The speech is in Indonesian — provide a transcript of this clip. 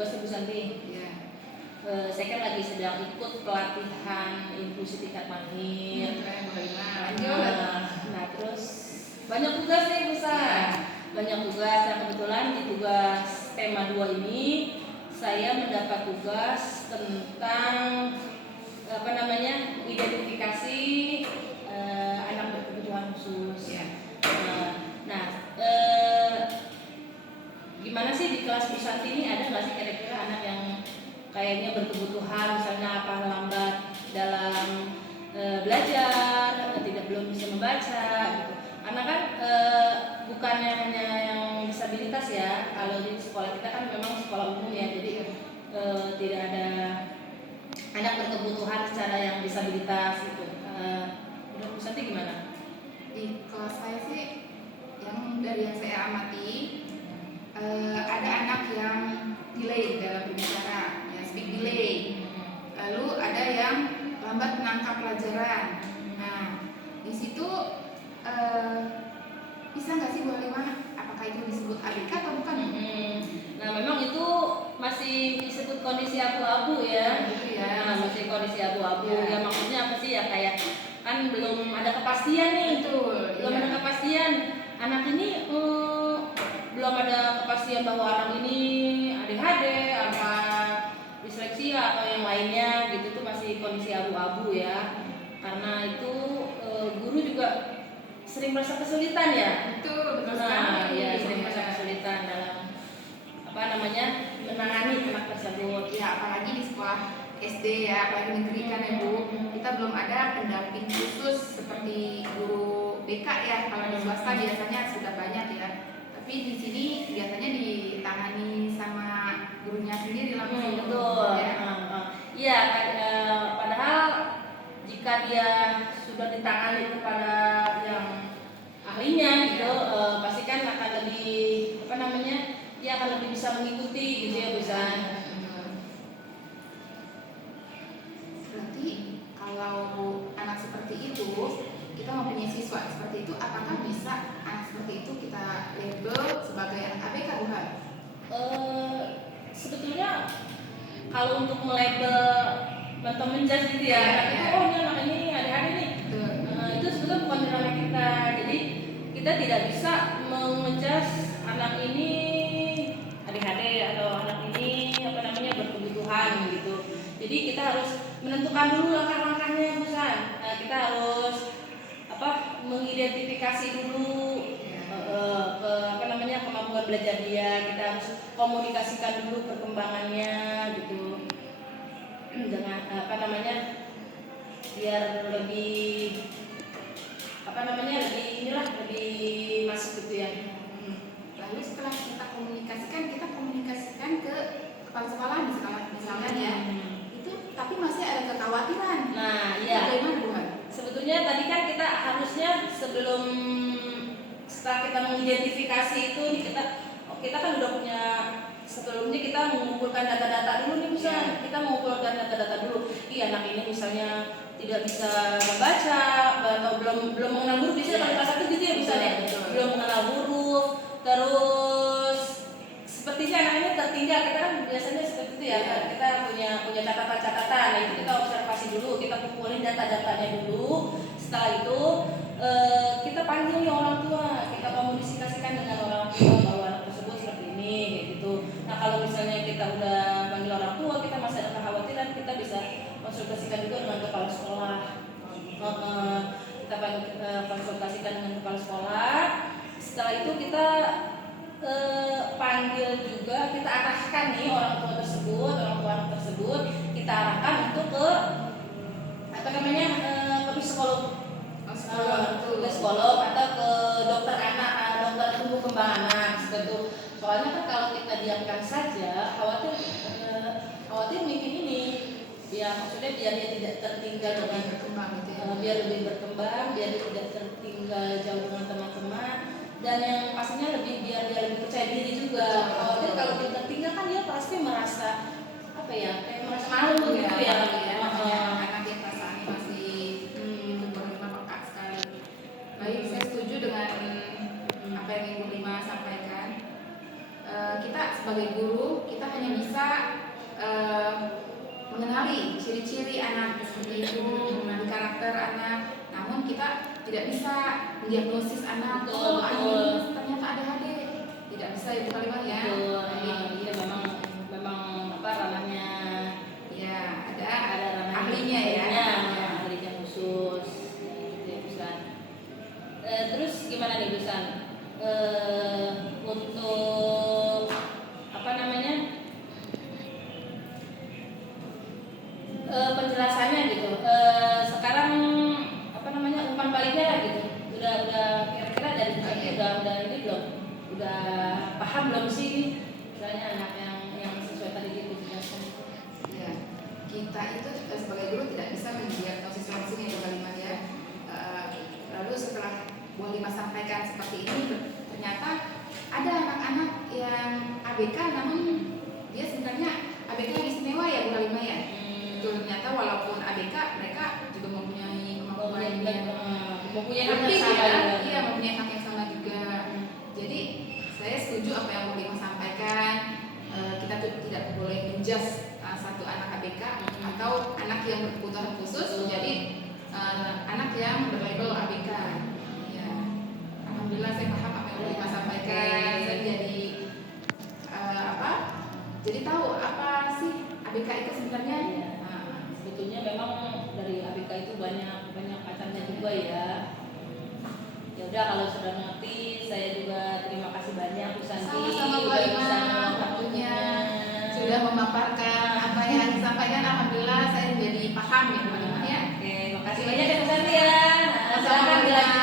tugas Bu Santi. Iya. Saya kan lagi sedang ikut pelatihan inklusi tingkat mahir. Nah terus banyak tugas nih Bu San. Banyak tugas. Nah kebetulan di tugas tema 2 ini saya mendapat tugas tentang identifikasi anak berkebutuhan khusus. Gimana sih di kelas Bu Santi ini ada nggak sih kira-kira anak yang kayaknya berkebutuhan, misalnya lambat dalam belajar, belum bisa membaca gitu. Karena kan bukannya hanya yang disabilitas ya, kalau di sekolah kita kan memang sekolah umum ya, jadi tidak ada anak berkebutuhan secara yang disabilitas gitu. Menurut Bu Santi gimana? Di kelas saya sih, dari yang saya amati, ada anak yang delay dalam berbicara, ya speak delay. Lalu ada yang lambat menangkap pelajaran. Nah, di situ bisa nggak sih Bu Halimah? Apakah itu disebut ABK atau bukan? Nah, memang itu masih disebut kondisi abu-abu ya. Nah, masih kondisi abu-abu. Ya maksudnya apa sih ya, kayak kan belum ada kepastian nih. Belum ada kepastian. Anak ini belum ada kepastian bahwa anak ini ADHD, apa disleksia atau yang lainnya gitu, tuh masih kondisi abu-abu ya. Karena itu guru juga sering merasa kesulitan ya. Betul Sering merasa kesulitan dalam menangani anak tersebut. Ya, apalagi di sekolah SD ya, apalagi negeri kan ya Bu, kita belum ada pendamping khusus seperti guru BK ya. Kalau di swasta biasanya sudah banyak ya. Tapi di sini biasanya ditangani sama gurunya sendiri langsung. Betul. Iya, padahal jika dia sudah ditangani kepada yang ahlinya gitu, pasti kan akan lebih dia akan lebih bisa mengikuti gitu ya Bu San. Berarti kalau anak seperti itu, kita mempunyai siswa seperti itu, apakah bisa anak seperti itu kita label sebagai anak ABK bukan? Sebetulnya kalau untuk melabel atau menjudge gitu ya, ini ada nih. Itu sebetulnya bukan ranah kita. Jadi kita tidak bisa menjudge anak ini ADHD atau anak ini berkebutuhan gitu. Jadi kita harus menentukan dulu langkah-langkahnya Bu San. Kita harus mengidentifikasi dulu kemampuan belajar dia. Kita harus komunikasikan dulu perkembangannya gitu. Dengan biar lebih lebih masuk gitu ya. Lalu setelah kita komunikasikan ke kepala sekolah misalnya ya, itu tapi masih ada kekhawatiran. Nah, iya. Bagaimana Bu? Sebetulnya tadi kan kita harusnya setelah kita mengidentifikasi itu kita kan udah punya, sebelumnya kita mengumpulkan data-data dulu nih misalnya. Kita mengumpulkan data-data dulu. Anak ini misalnya tidak bisa membaca atau belum mengenal huruf, biasanya pada kelas 1 gitu ya misalnya. Belum mengenal huruf, terus sepertinya anak ini tertinggal. Kita kan biasanya seperti itu ya. Kita punya catatan-catatan. Nah, itu kita observasi dulu, kita kumpulin data-datanya dulu. Setelah itu kita panggil orang tua, kita komunikasikan dengan orang tua bahwa anak tersebut seperti ini kayak gitu. Nah, kalau misalnya kita udah panggil orang tua, kita masih ada kekhawatiran, kita bisa konsultasikan juga dengan kepala sekolah. Kita konsultasikan dengan kepala sekolah. Setelah itu kita panggil juga, kita arahkan nih orang tua anak tersebut, kita arahkan untuk ke psikolog atau ke dokter anak, dokter tumbuh kembang anak seperti itu. Soalnya kan kalau kita diamkan saja, khawatir mungkin ini, maksudnya biar dia tidak tertinggal dengan berkembang gitu ya. Biar lebih berkembang, biar dia tidak tertinggal jauh dengan teman-teman, dan yang pastinya biar dia lebih percaya diri juga. Khawatir kalau dia tertinggal kan dia pasti merasa kayak merasa malu gitu ya. Anak yang perasaannya masih peka sekali. Baik, saya setuju dengan apa yang Ibu Lima sampaikan. kita sebagai guru kita hanya bisa eh, mengenali ciri-ciri anak seperti itu, mengenali karakter anak, namun kita tidak bisa mendiagnosis anak. Betul, Anak betul. ini ternyata ADHD, tidak bisa itu kalimat ya. Betul. Baik. Iya, memang apa ranahnya, Ya, ada ranahnya ahlinya ya. ahlinya khusus gitu ya Busan. Terus gimana nih Busan, untuk apa namanya penjelasannya gitu, sekarang apa namanya umpan baliknya lah gitu, udah kira-kira dari Busan udah ini belum, udah paham belum sih misalnya anak yang sesuai tadi dijelaskan itu. Ya, kita itu sebagai guru tidak bisa mendiagnosis langsung ya Bu Halimah ya. Lalu setelah Bu Halimah sampaikan seperti ini, ternyata ada anak-anak yang ABK namun dia sebenarnya ABK yang istimewa ya Bu Halimah ya. Ternyata walaupun ABK mereka juga mempunyai kemampuan yang mempunyai hak yang lebih sama ya. juga. Iya, mempunyai hak yang sama juga. Jadi saya setuju apa yang Bu Halimah sampaikan. Kita tuh tidak boleh menjudge satu anak ABK atau anak yang berkebutuhan khusus menjadi anak yang berlabel ABK. Ya, alhamdulillah saya paham apa yang Bu Halimah sampaikan. Saya jadi apa? Jadi tahu apa sih ABK itu sebenarnya. Sebetulnya memang dari ABK itu banyak kacangnya juga ya. Ya udah, kalau sudah mengerti, saya juga terima kasih banyak Bu Santi. Sama-sama Bu Halimah, waktunya sudah memaparkan apa yang disampaikan. Alhamdulillah saya menjadi paham ya Bu Halimah ya. Oke, makasih banyak ya Bu Santi ya. Nah, Sama-sama, silakan Bu Halimah.